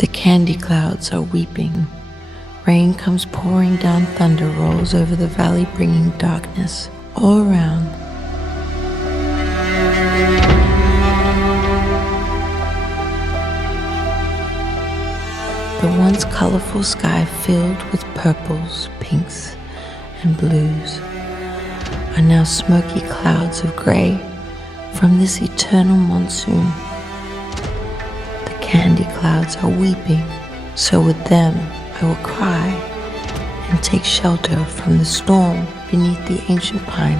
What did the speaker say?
The candy clouds are weeping. Rain comes pouring down, thunder rolls over the valley, bringing darkness all around. The once colorful sky filled with purples, pinks, and blues are now smoky clouds of gray from this eternal monsoon. The candy clouds are weeping, so with them I will cry and take shelter from the storm beneath the ancient pine.